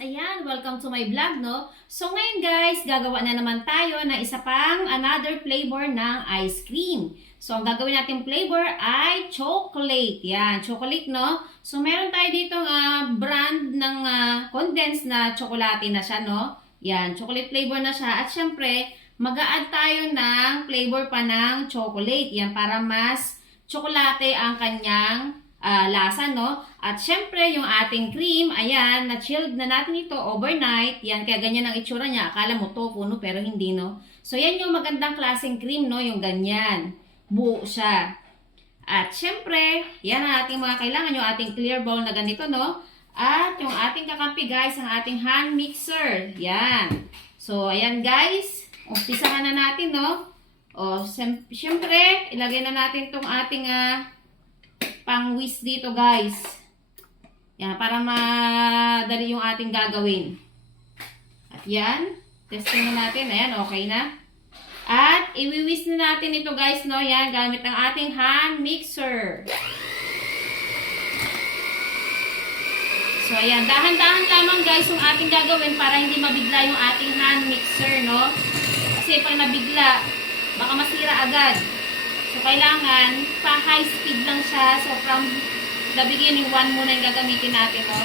Ayan, welcome to my vlog, no? So ngayon guys, gagawa na naman tayo ng isa pang another flavor ng ice cream. So ang gagawin natin flavor ay chocolate. Yan, chocolate, no? So meron tayo dito brand ng condensed na chocolate na siya, no? Yan, chocolate flavor na siya. At syempre, mag-a-add tayo ng flavor pa ng chocolate. Yan, para mas chocolate ang kanyang lasa, no? At syempre, yung ating cream, ayan, na-chilled na natin ito overnight. Yan, kaya ganyan ang itsura niya. Akala mo tofu, no? Pero hindi, no? So, yan yung magandang klaseng cream, no? Yung ganyan. Buo siya. At syempre, yan ang ating mga kailangan. Yung ating clear bowl na ganito, no? At yung ating kakampi, guys, ang ating hand mixer. Yan. So, ayan, guys. Umpisahan na natin, no? O, syempre, ilagay na natin tong ating pang-whisk dito, guys. Yan, para madali yung ating gagawin. At yan, testing na natin. Ayan, okay na. At i-whisk na natin ito, guys, no? Yan, gamit ang ating hand mixer. So, ayan, dahan-dahan lamang, guys, yung ating gagawin para hindi mabigla yung ating hand mixer, no? Kasi pag nabigla, baka masira agad. So, kailangan, pa-high speed lang siya. So, from the beginning, 1 muna yung gagamitin natin, no?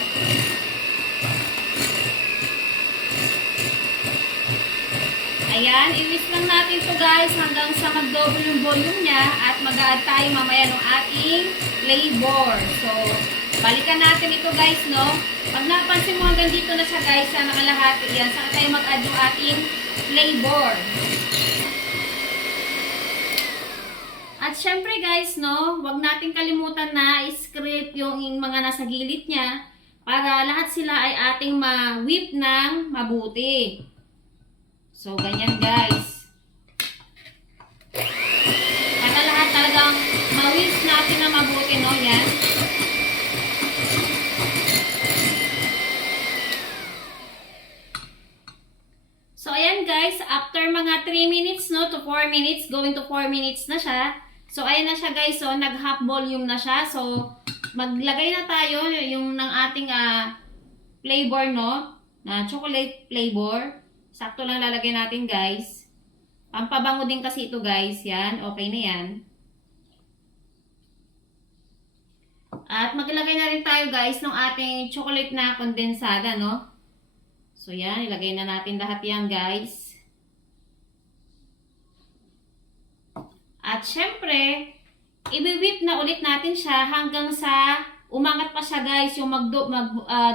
Ayan, i-whisk lang natin to, guys, hanggang sa mag-double yung volume niya. At mag-add tayo mamaya ng ating flavor. So, balikan natin ito, guys, no? Pag napansin mo hanggang dito na siya, guys, sa nakalahati, yan, saka tayo mag-add yung ating flavor. At syempre, guys, no, wag natin kalimutan na i-scrape yung mga nasa gilid niya para lahat sila ay ating ma-whip ng mabuti. So, ganyan, guys. Para lahat talagang ma-whip natin na mabuti, no, yan. So, ayan, guys, after mga 3 minutes, no, to 4 minutes, going to 4 minutes na siya. So, ayan na siya, guys. So, nag-half volume na siya. So, maglagay na tayo yung ng ating flavor, no? Na chocolate flavor. Sakto lang lalagay natin, guys. Pampabango din kasi ito, guys. Yan. Okay na yan. At maglagay na rin tayo, guys, ng ating chocolate na kondensada, no? So, yan. Ilagay na natin lahat yan, guys. At syempre, i-whip na ulit natin siya hanggang sa umangat pa siya, guys. Yung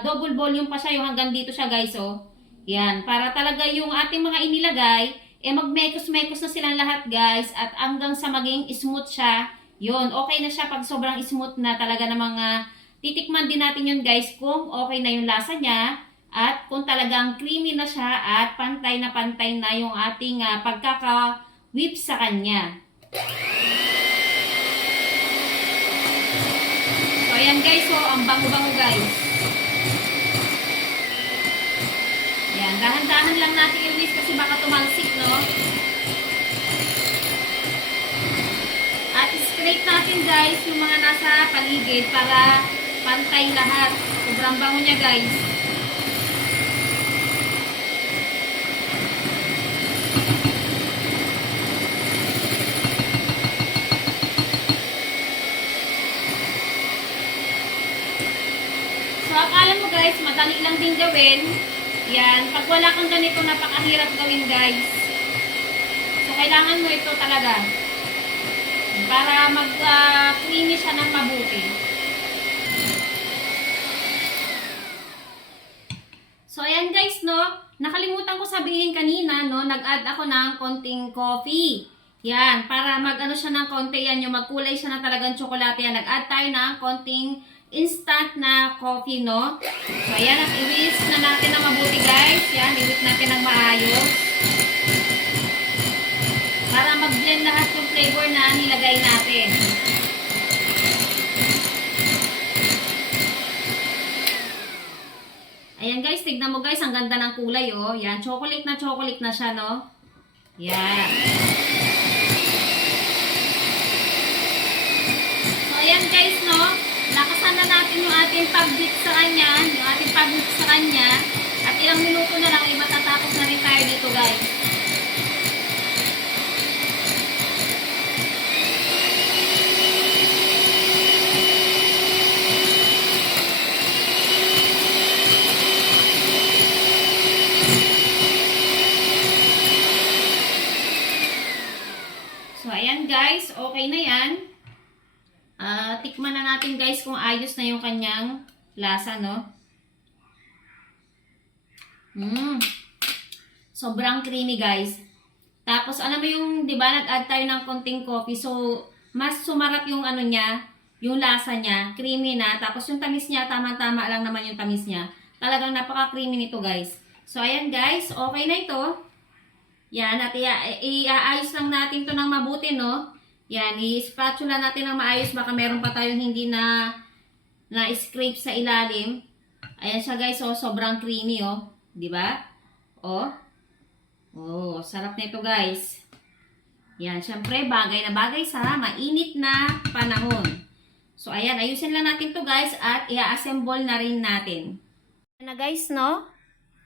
double volume pa siya, yung hanggang dito siya, guys, oh. Yan, para talaga yung ating mga inilagay, magmekos-mekos na silang lahat, guys. At hanggang sa maging smooth siya, yun, okay na siya pag sobrang smooth na talaga ng mga titikman din natin yun, guys, kung okay na yung lasa niya. At kung talagang creamy na siya at pantay na yung ating pagkaka-whip sa kanya. So, ayan, guys. So, ang bango-bango, guys. Ayan, dahan-dahan lang natin i-whisk kasi baka tumalsik, no? At scrape natin, guys, yung mga nasa paligid para pantay lahat. Sobrang bango niya, guys. So, akala mo, guys, madali lang din gawin. Yan. Pag wala kang ganito, napakahirap gawin, guys. So, kailangan mo ito talaga. Para mag-creamy siya ng mabuti. So, ayan, guys, no? Nakalimutan ko sabihin kanina, no? Nag-add ako ng konting coffee. Yan. Para mag-ano siya ng konti. Yan. Yung magkulay siya na talagang tsokolate. Yan. Nag-add tayo ng konting instant na coffee, no? So, ayan, at i-whisk na natin ng mabuti, guys. Yan, i-whisk natin ng maayos. Para mag-blend lahat yung flavor na nilagay natin. Ayan, guys, tignan mo, guys, ang ganda ng kulay, oh. Yan, chocolate na siya, no? Yan. So, ayan, guys, no? Nakasan na natin yung ating pag-whip sa kanya, tayo dito guys. So, ayan guys, okay na yan. Tikman na natin guys kung ayos na yung kanyang lasa, no? Sobrang creamy guys. Tapos, alam mo yung, di ba, nag-add tayo ng konting coffee. So, mas sumarap yung ano niya, yung lasa niya. Creamy na. Tapos, yung tamis niya, tama-tama lang naman yung tamis niya. Talagang napaka-creamy nito guys. So, ayan guys, okay na ito. Yan, at iaayos lang natin to ng mabuti, no? Yan, i-spatula natin ng maayos. Baka meron pa tayong hindi na scrape sa ilalim. Ayan siya guys, oh, sobrang creamy, oh. Di ba? Oh. Oh, sarap nito guys. Yan, syempre, bagay na bagay sa mainit na panahon. So, ayan, ayusin lang natin to guys at i-assemble na rin natin. Ayan na guys, no?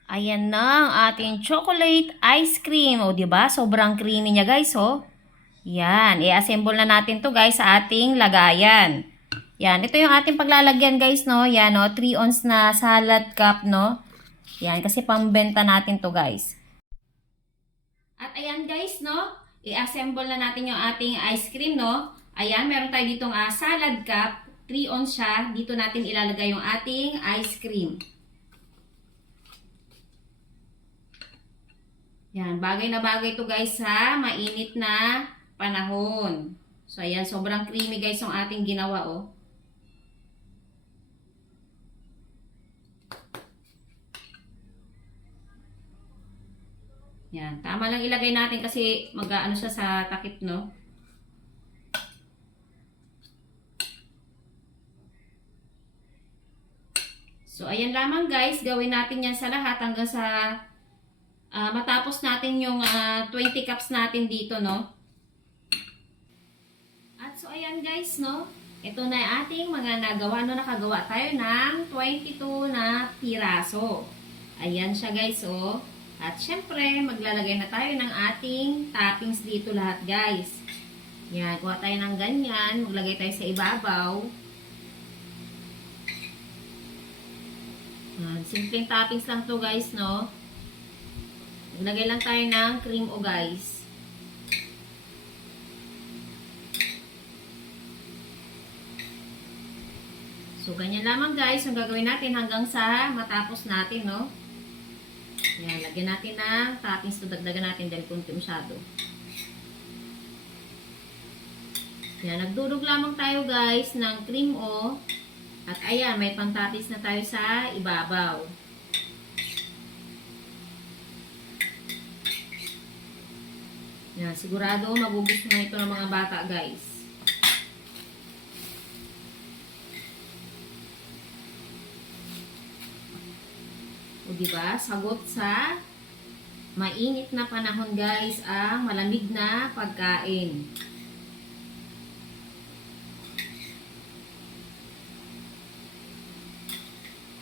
Ayan na ang ating chocolate ice cream. O, diba? Sobrang creamy niya, guys, oh. Yan. I-assemble na natin to guys, sa ating lagayan. Yan. Ito yung ating paglalagyan, guys, no? Yan, no? 3 ounce na salad cup, no? Yan. Kasi pambenta natin to guys. At ayan, guys, no? I-assemble na natin yung ating ice cream, no? Ayan. Meron tayo ditong salad cup. 3 ounce siya. Dito natin ilalagay yung ating ice cream. Yan, bagay na bagay to guys sa mainit na panahon. So, ayan, sobrang creamy guys yung ating ginawa, oh. Yan, tama lang ilagay natin kasi mag-aano siya sa takip, no? So, ayan lamang guys, gawin natin yan sa lahat hanggang sa matapos natin yung 20 cups natin dito, no? At so, ayan guys, no? Ito na ating mga nagawa, no? Nakagawa tayo ng 22 na piraso. Ayan siya guys, oh. At syempre, maglalagay na tayo ng ating toppings dito lahat, guys. Yan, kuha tayo ng ganyan. Maglagay tayo sa ibabaw. Simpleng toppings lang to guys, no? Maglagay lang tayo ng cream, o guys. So, ganyan lamang guys yung gagawin natin hanggang sa matapos natin, no? Yan, lagyan natin ng toppings. So, dagdagan natin dahil kunti masyado. Yan, nagdurog lamang tayo guys ng cream, o. At ayan, may pang-toppings na tayo sa ibabaw. Yan, sigurado magugustuhan ito ng mga bata, guys. O, diba? Sagot sa mainit na panahon, guys, ang malamig na pagkain.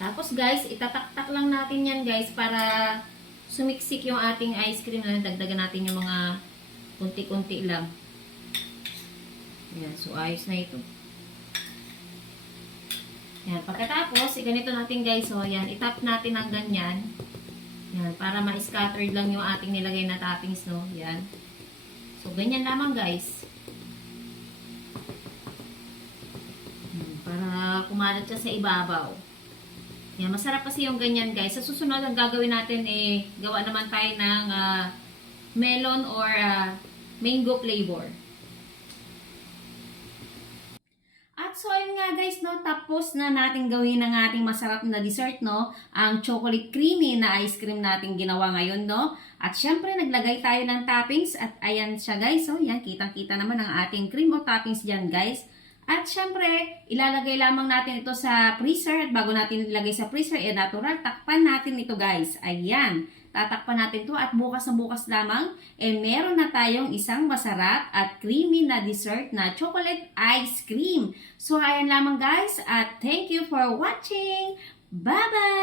Tapos, guys, itataktak lang natin yan, guys, para sumiksik yung ating ice cream. Dagdagan natin yung mga kunti-kunti lang. Ayan, so ayos na ito. Ayan, pagkatapos, ganito natin guys, so ayan, itap natin ng ganyan. Ayan, para ma-scattered lang yung ating nilagay na toppings, no? Ayan. So, ganyan lamang guys. Ayan, para kumalat siya sa ibabaw. Ayan, masarap kasi yung ganyan guys. Sa susunod, ang gagawin natin, gawa naman tayo ng melon or mango flavor. At so, ayun nga guys, no, tapos na natin gawin ang ating masarap na dessert, no, ang chocolate creamy na ice cream natin ginawa ngayon, no. At syempre, naglagay tayo ng toppings at ayan siya guys, so yan, kitang-kita naman ang ating cream o toppings dyan guys. At syempre, ilalagay lamang natin ito sa freezer at bago natin ilagay sa freezer, natural, takpan natin ito guys. Ayan. Tatakpan natin to at bukas na bukas lamang, meron na tayong isang masarap at creamy na dessert na chocolate ice cream. So, ayan lamang guys at thank you for watching. Bye-bye!